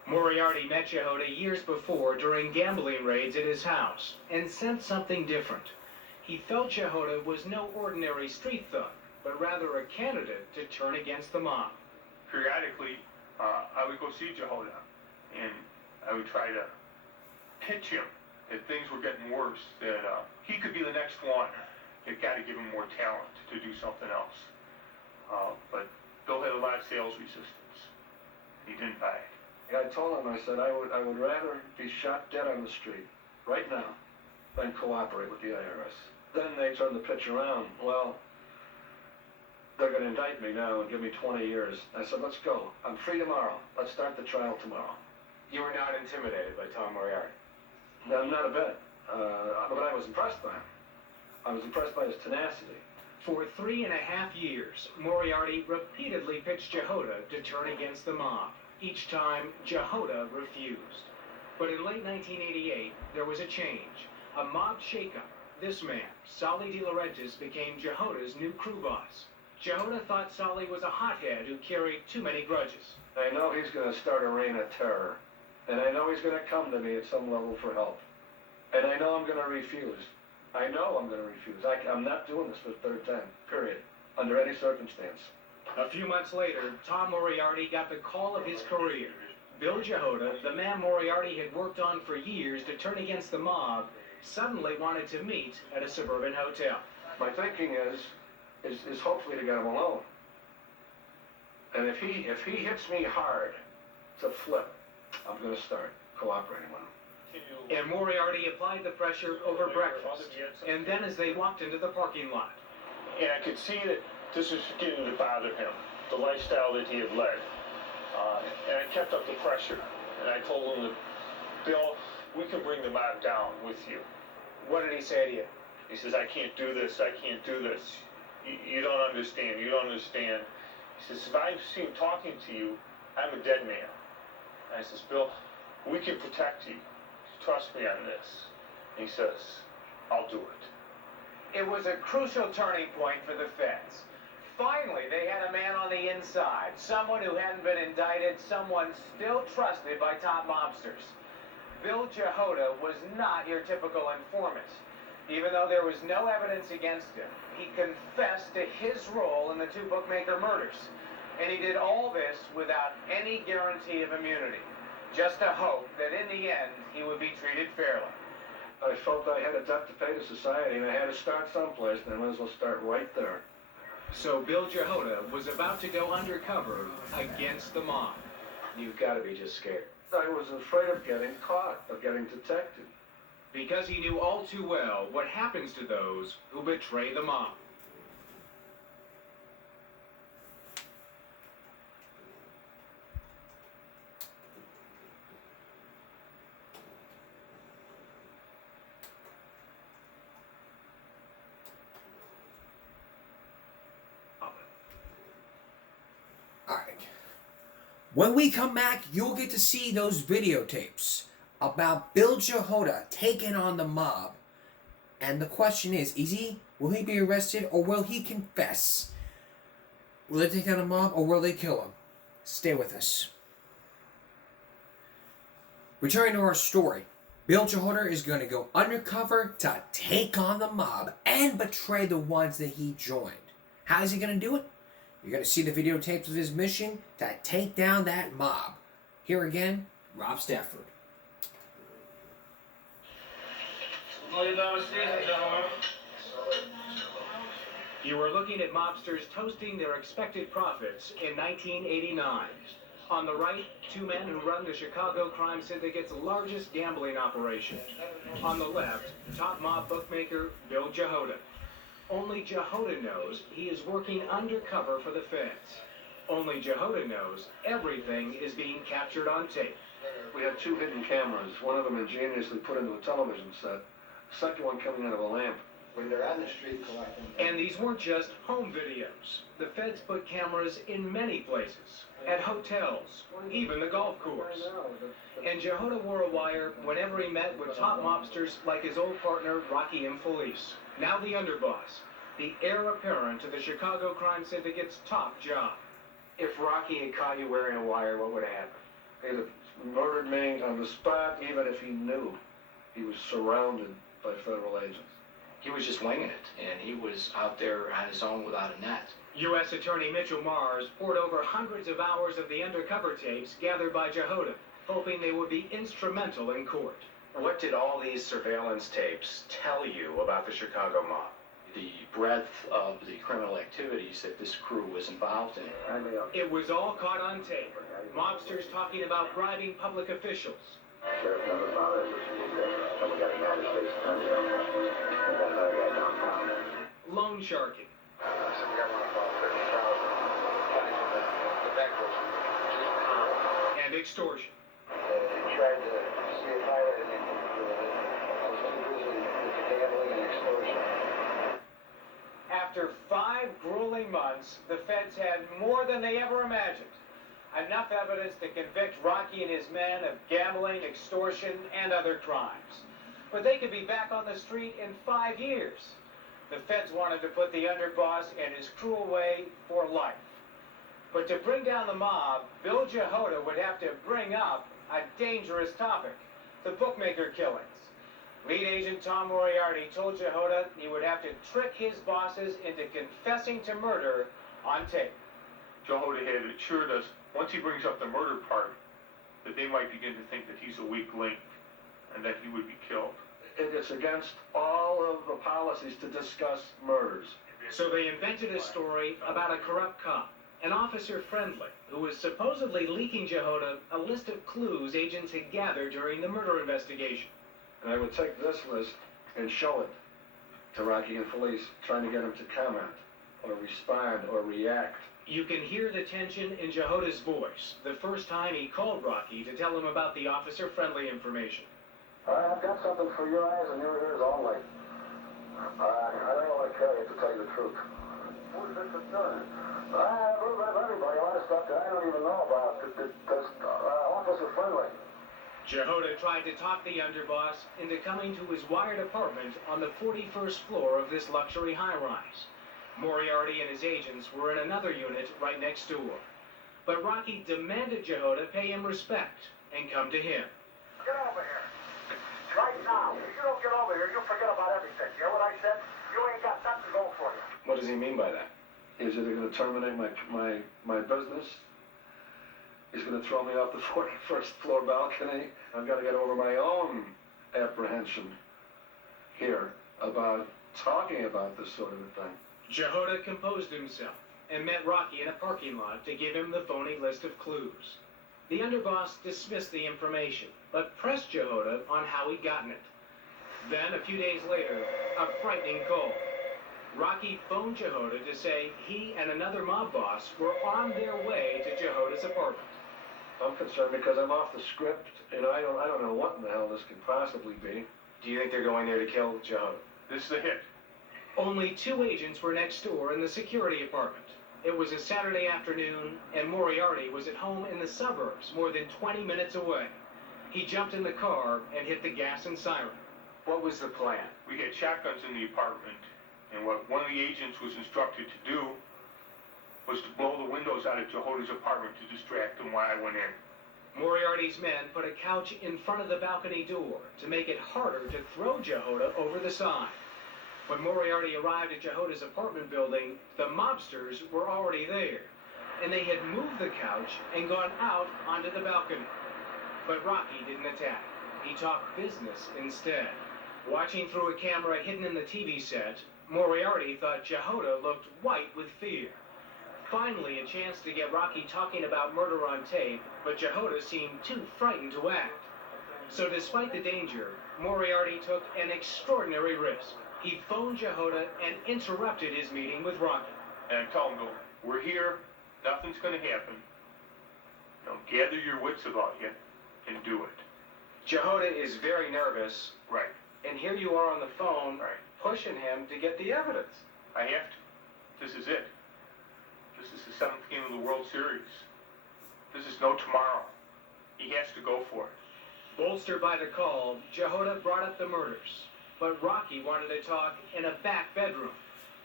Moriarty met Jehoda years before during gambling raids at his house and sensed something different. He felt Jehoda was no ordinary street thug, but rather a candidate to turn against the mob. Periodically, I would go see Jehoda, and I would try to pitch him that things were getting worse, that he could be the next one. They've got to give him more talent to do something else. But Bill had a lot of sales resistance. He didn't buy it. I told him, I said, I would rather be shot dead on the street right now than cooperate with the IRS. Then they turned the pitch around. Well, they're going to indict me now and give me 20 years. I said, let's go. I'm free tomorrow. Let's start the trial tomorrow. You were not intimidated by Tom Moriarty? No, not a bit. But I was impressed by him. I was impressed by his tenacity. For 3.5 years, Moriarty repeatedly pitched Jehoda to turn against the mob. Each time, Jehoda refused. But in late 1988, there was a change, a mob shakeup. This man, Solly De Laurentiis, became Jehoda's new crew boss. Jehoda thought Solly was a hothead who carried too many grudges. I know he's going to start a reign of terror. And I know he's going to come to me at some level for help. And I know I'm going to refuse. I know I'm going to refuse. I'm not doing this for the third time, period, under any circumstance. A few months later, Tom Moriarty got the call of his career. Bill Jehoda, the man Moriarty had worked on for years to turn against the mob, suddenly wanted to meet at a suburban hotel. My thinking is hopefully to get him alone. And if he hits me hard to flip, I'm going to start cooperating with him. And Moriarty applied the pressure over breakfast, and then as they walked into the parking lot. And I could see that this was beginning to bother him, the lifestyle that he had led. And I kept up the pressure, and I told him that, Bill, we can bring the mob down with you. What did he say to you? He says, I can't do this, I can't do this. You don't understand, you don't understand. He says, if I see him talking to you, I'm a dead man. And I says, Bill, we can protect you. Trust me on this. He says, I'll do it. It was a crucial turning point for the feds. Finally, they had a man on the inside, someone who hadn't been indicted, someone still trusted by top mobsters. Bill Jehoda was not your typical informant. Even though there was no evidence against him, he confessed to his role in the two bookmaker murders. And he did all this without any guarantee of immunity. Just a hope that in the end, he would be treated fairly. I felt I had a debt to pay to society, and I had to start someplace, and I might as well start right there. So Bill Jehoda was about to go undercover against the mob. You've got to be just scared. I was afraid of getting caught, of getting detected. Because he knew all too well what happens to those who betray the mob. Alright. When we come back, you'll get to see those videotapes about Bill Jehoda taking on the mob. And the question is will he be arrested or will he confess? Will they take down the mob or will they kill him? Stay with us. Returning to our story, Bill Jehoda is going to go undercover to take on the mob and betray the ones that he joined. How is he going to do it? You're going to see the videotapes of his mission to take down that mob. Here again, Rob Stafford. You were looking at mobsters toasting their expected profits in 1989. On the right, two men who run the Chicago crime syndicate's largest gambling operation. On the left, top mob bookmaker Bill Jehoda. Only Jehoda knows he is working undercover for the feds. Only Jehoda knows everything is being captured on tape. We had two hidden cameras, one of them ingeniously put into a television set, the second one coming out of a lamp. When they're on the street collecting. And these weren't just home videos. The feds put cameras in many places, at hotels, even the golf course. And Jehoda wore a wire whenever he met with top mobsters like his old partner Rocky and Felice, now the underboss, the heir apparent to the Chicago crime syndicate's top job. If Rocky had caught you wearing a wire, what would have happened? He'd have murdered me on the spot, even if he knew he was surrounded by federal agents. He was just winging it, and he was out there on his own without a net. U.S. Attorney Mitchell Mars poured over hundreds of hours of the undercover tapes gathered by Jehoda, hoping they would be instrumental in court. What did all these surveillance tapes tell you about the Chicago mob? The breadth of the criminal activities that this crew was involved in. It was all caught on tape. Mobsters talking about bribing public officials. Loan sharking. And extortion. After 5 grueling months, the feds had more than they ever imagined. Enough evidence to convict Rocky and his men of gambling, extortion, and other crimes. But they could be back on the street in 5 years. The feds wanted to put the underboss and his crew away for life. But to bring down the mob, Bill Jehoda would have to bring up a dangerous topic, the bookmaker killings. Lead agent Tom Moriarty told Jehoda he would have to trick his bosses into confessing to murder on tape. Jehoda had assured us once he brings up the murder part, that they might begin to think that he's a weak link and that he would be killed. It's against all of the policies to discuss murders. So they invented a story about a corrupt cop, an officer friendly, who was supposedly leaking Jehoda a list of clues agents had gathered during the murder investigation. And I would take this list and show it to Rocky and Felice, trying to get them to comment or respond or react. You can hear the tension in Jehoda's voice the first time he called Rocky to tell him about the officer-friendly information. I've got something for your eyes and your ears only. I don't know what to tell you, to tell you the truth. Who's this has done? A little bit of everybody, a lot of stuff that I don't even know about. That's officer-friendly. Jehoda tried to talk the underboss into coming to his wired apartment on the 41st floor of this luxury high-rise. Moriarty and his agents were in another unit right next door. But Rocky demanded Jehoda pay him respect and come to him. Get over here. Right now. If you don't get over here, you'll forget about everything. You hear what I said? You ain't got nothing going for you. What does he mean by that? Is it going to terminate my business? He's going to throw me off the 41st floor balcony? I've got to get over my own apprehension here about talking about this sort of a thing. Jehoda composed himself and met Rocky in a parking lot to give him the phony list of clues. The underboss dismissed the information, but pressed Jehoda on how he'd gotten it. Then, a few days later, a frightening call. Rocky phoned Jehoda to say he and another mob boss were on their way to Jehoda's apartment. I'm concerned because I'm off the script, and I don't know what in the hell this could possibly be. Do you think they're going there to kill Jehoda? This is a hit. Only 2 agents were next door in the security apartment. It was a Saturday afternoon, and Moriarty was at home in the suburbs, more than 20 minutes away. He jumped in the car and hit the gas and siren. What was the plan? We had shotguns in the apartment, and what one of the agents was instructed to do was to blow the windows out of Jehoda's apartment to distract him while I went in. Moriarty's men put a couch in front of the balcony door to make it harder to throw Jehoda over the side. When Moriarty arrived at Jehoda's apartment building, the mobsters were already there, and they had moved the couch and gone out onto the balcony. But Rocky didn't attack. He talked business instead. Watching through a camera hidden in the TV set, Moriarty thought Jehoda looked white with fear. Finally, a chance to get Rocky talking about murder on tape, but Jehoda seemed too frightened to act. So despite the danger, Moriarty took an extraordinary risk. He phoned Jehoda and interrupted his meeting with Rocky. And I told him, we're here, nothing's going to happen. Gather your wits about you and do it. Jehoda is very nervous. Right. And here you are on the phone, right, pushing him to get the evidence. I have to. This is it. This is the 7th game of the World Series. This is no tomorrow. He has to go for it. Bolstered by the call, Jehoda brought up the murders. But Rocky wanted to talk in a back bedroom,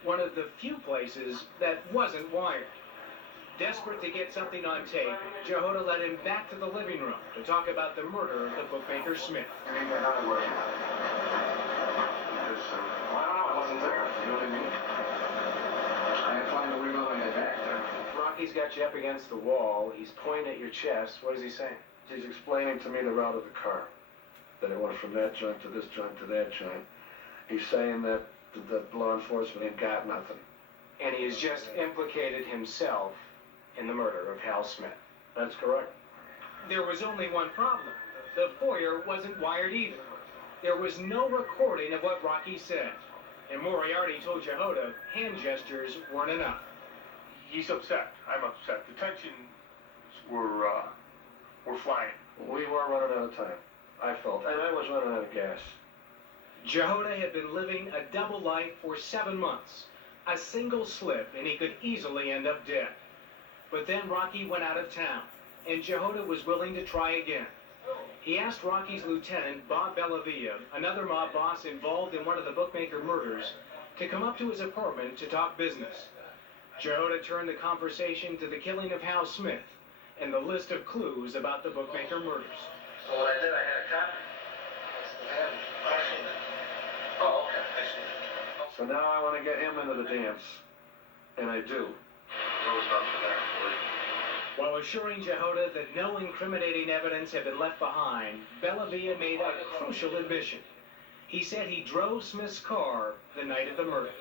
one of the few places that wasn't wired. Desperate to get something on tape, Jehoda led him back to the living room to talk about the murder of the bookmaker Smith. I don't know, I wasn't there, you know what I mean? I had flying the wiggle on my back there. Rocky's got you up against the wall, he's pointing at your chest. What is he saying? He's explaining to me the route of the car. That it went from that joint to this joint to that joint. He's saying that law enforcement ain't got nothing. And he has just implicated himself in the murder of Hal Smith. That's correct. There was only one problem. The foyer wasn't wired either. There was no recording of what Rocky said. And Moriarty told Jehoda hand gestures weren't enough. He's upset. I'm upset. The tensions were flying. We were running out of time, I felt, and I was running out of gas. Jehoda had been living a double life for 7 months. A single slip and he could easily end up dead. But then Rocky went out of town, and Jehoda was willing to try again. He asked Rocky's lieutenant, Bob Bellavia, another mob boss involved in one of the bookmaker murders, to come up to his apartment to talk business. Jehoda turned the conversation to the killing of Hal Smith and the list of clues about the bookmaker murders. So what I did, I had a copy. I seen it. Oh, okay, I see it. So now I want to get him into the dance, and I do. There was nothing there. While assuring Jehoda that no incriminating evidence had been left behind, Bellavia made a crucial admission. He said he drove Smith's car the night of the murder.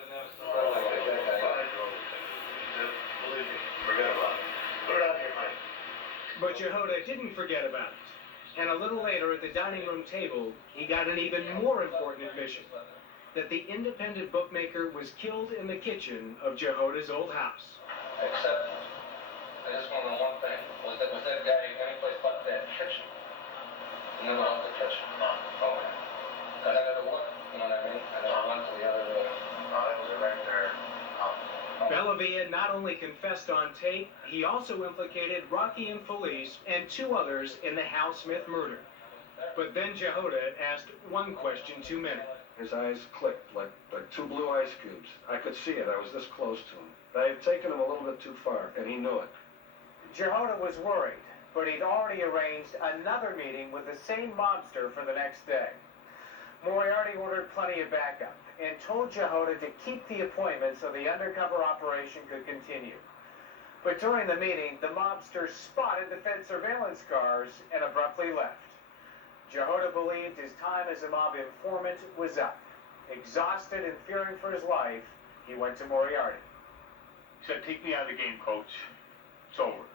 Believe me, forget about it. Put it out of your mind. But Jehoda didn't forget about it. And a little later at the dining room table, he got an even more important admission. That the independent bookmaker was killed in the kitchen of Jehoda's old house. Except, I just want to know one thing. Was that guy any place but that kitchen? You never left the kitchen? No. Okay. Because I never went, you know what I mean? I never went to the other room. No, it was right there. Bellavia not only confessed on tape, he also implicated Rocky and Felice and 2 others in the Hal Smith murder. But then Jehoda asked one question too many. His eyes clicked like 2 blue ice cubes. I could see it. I was this close to him. I had taken him a little bit too far, and he knew it. Jehoda was worried, but he'd already arranged another meeting with the same mobster for the next day. Moriarty ordered plenty of backup and told Jehoda to keep the appointment so the undercover operation could continue. But during the meeting, the mobster spotted the Fed surveillance cars and abruptly left. Jehoda believed his time as a mob informant was up. Exhausted and fearing for his life, he went to Moriarty. He said, take me out of the game, coach. It's over.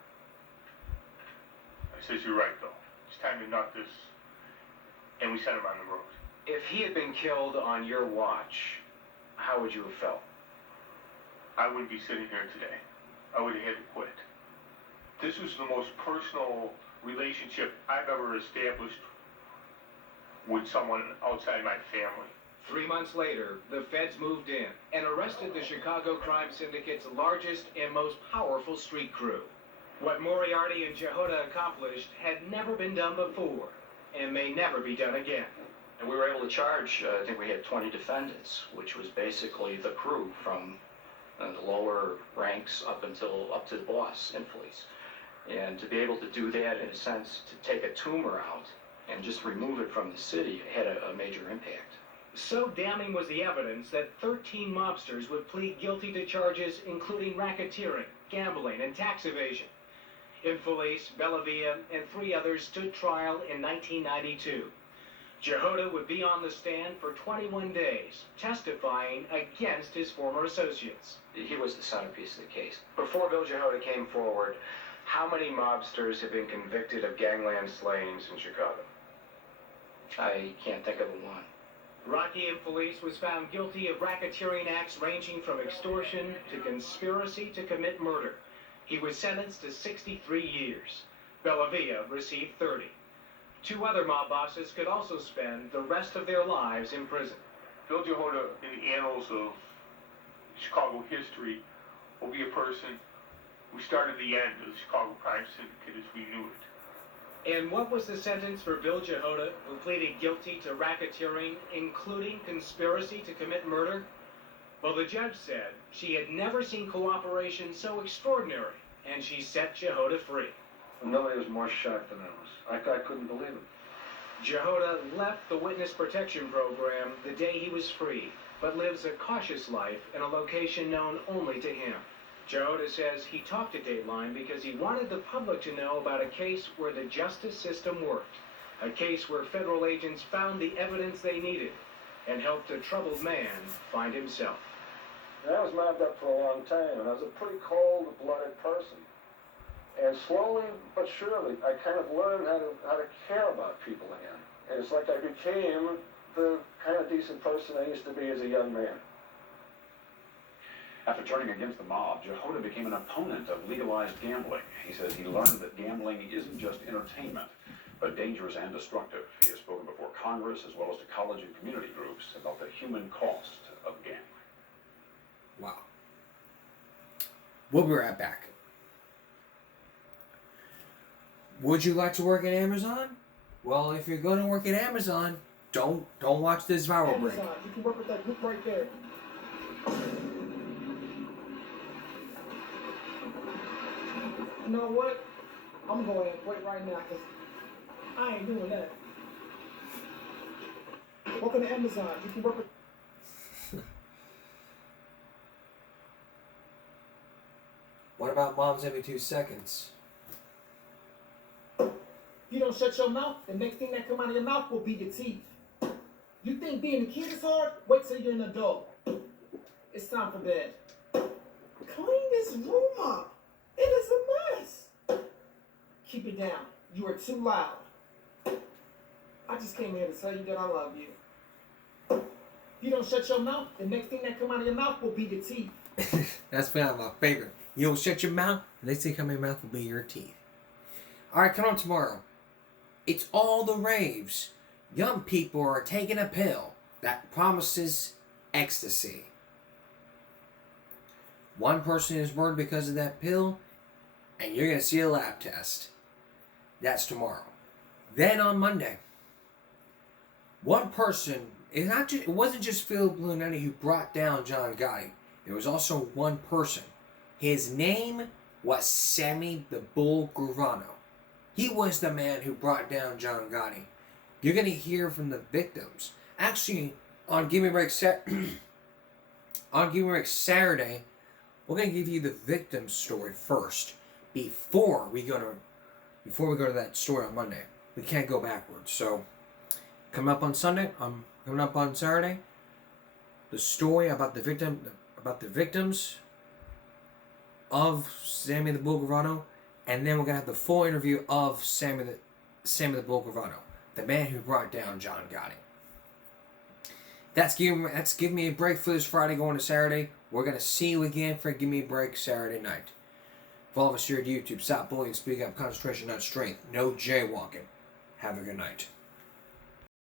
I says, you're right, though. It's time to nut this. And we sent him on the road. If he had been killed on your watch, how would you have felt? I wouldn't be sitting here today. I would have had to quit. This was the most personal relationship I've ever established with someone outside my family. 3 months later, the feds moved in and arrested the Chicago crime syndicate's largest and most powerful street crew. What Moriarty and Jehoda accomplished had never been done before and may never be done again. And we were able to charge, I think we had 20 defendants, which was basically the crew from the lower ranks up to the boss, Infelice. And to be able to do that, in a sense, to take a tumor out and just remove it from the city had a major impact. So damning was the evidence that 13 mobsters would plead guilty to charges including racketeering, gambling, and tax evasion. Infelice, Bellavia, and 3 others stood trial in 1992. Jehoda would be on the stand for 21 days, testifying against his former associates. He was the centerpiece of the case. Before Bill Jehoda came forward, how many mobsters have been convicted of gangland slayings in Chicago? I can't think of one. Rocky Infelice was found guilty of racketeering acts ranging from extortion to conspiracy to commit murder. He was sentenced to 63 years. Bellavia received 30. 2 other mob bosses could also spend the rest of their lives in prison. Bill Jehoda, in the annals of Chicago history, will be a person who started the end of the Chicago crime syndicate as we knew it. And what was the sentence for Bill Jehoda, who pleaded guilty to racketeering, including conspiracy to commit murder? Well, the judge said she had never seen cooperation so extraordinary, and she set Jehoda free. Nobody was more shocked than I was. I couldn't believe it. Jehoda left the witness protection program the day he was free, but lives a cautious life in a location known only to him. Jehoda says he talked to Dateline because he wanted the public to know about a case where the justice system worked, a case where federal agents found the evidence they needed and helped a troubled man find himself. And I was mobbed up for a long time, and I was a pretty cold-blooded person. And slowly but surely, I kind of learned how to care about people again. And it's like I became the kind of decent person I used to be as a young man. After turning against the mob, Jehoda became an opponent of legalized gambling. He says he learned that gambling isn't just entertainment, but dangerous and destructive. He has spoken before Congress as well as to college and community groups about the human cost of gambling. Wow. We'll be right back. Would you like to work at Amazon? Well, if you're going to work at Amazon, don't watch this viral break. Amazon, you can work with that group right there. You know what? I'm going to quit right now because I ain't doing that. Welcome to Amazon. You can work with... What about moms every 2 seconds? You don't shut your mouth, the next thing that come out of your mouth will be your teeth. You think being a kid is hard? Wait till you're an adult. It's time for bed. Clean this room up. It is a mess. Keep it down. You are too loud. I just came here to tell you that I love you. You don't shut your mouth, the next thing that come out of your mouth will be your teeth. That's kind of my favorite. You don't shut your mouth, the next thing come out of your mouth will be your teeth. Alright, come on tomorrow. It's all the raves. Young people are taking a pill that promises ecstasy. One person is murdered because of that pill, and you're going to see a lab test. That's tomorrow. Then on Monday, one person, it wasn't just Phil Blunetti who brought down John Gotti. There was also one person. His name was Sammy the Bull Gravano. He was the man who brought down John Gotti. You're going to hear from the victims Actually, on Give Me a Break Saturday, we're gonna give you the victim story first before we go to that story on Monday. We can't go backwards. So coming up on Sunday, coming up on Saturday, the story about the victims of Sammy the Bull Gravano, and then we're gonna have the full interview of Sammy the Bull Gravano, the man who brought down John Gotti. That's Give Me a Break for this Friday going to Saturday. We're gonna see you again for Give Me a Break Saturday night. Follow us here at YouTube. Stop bullying, speak up, concentration, not strength. No jaywalking. Have a good night.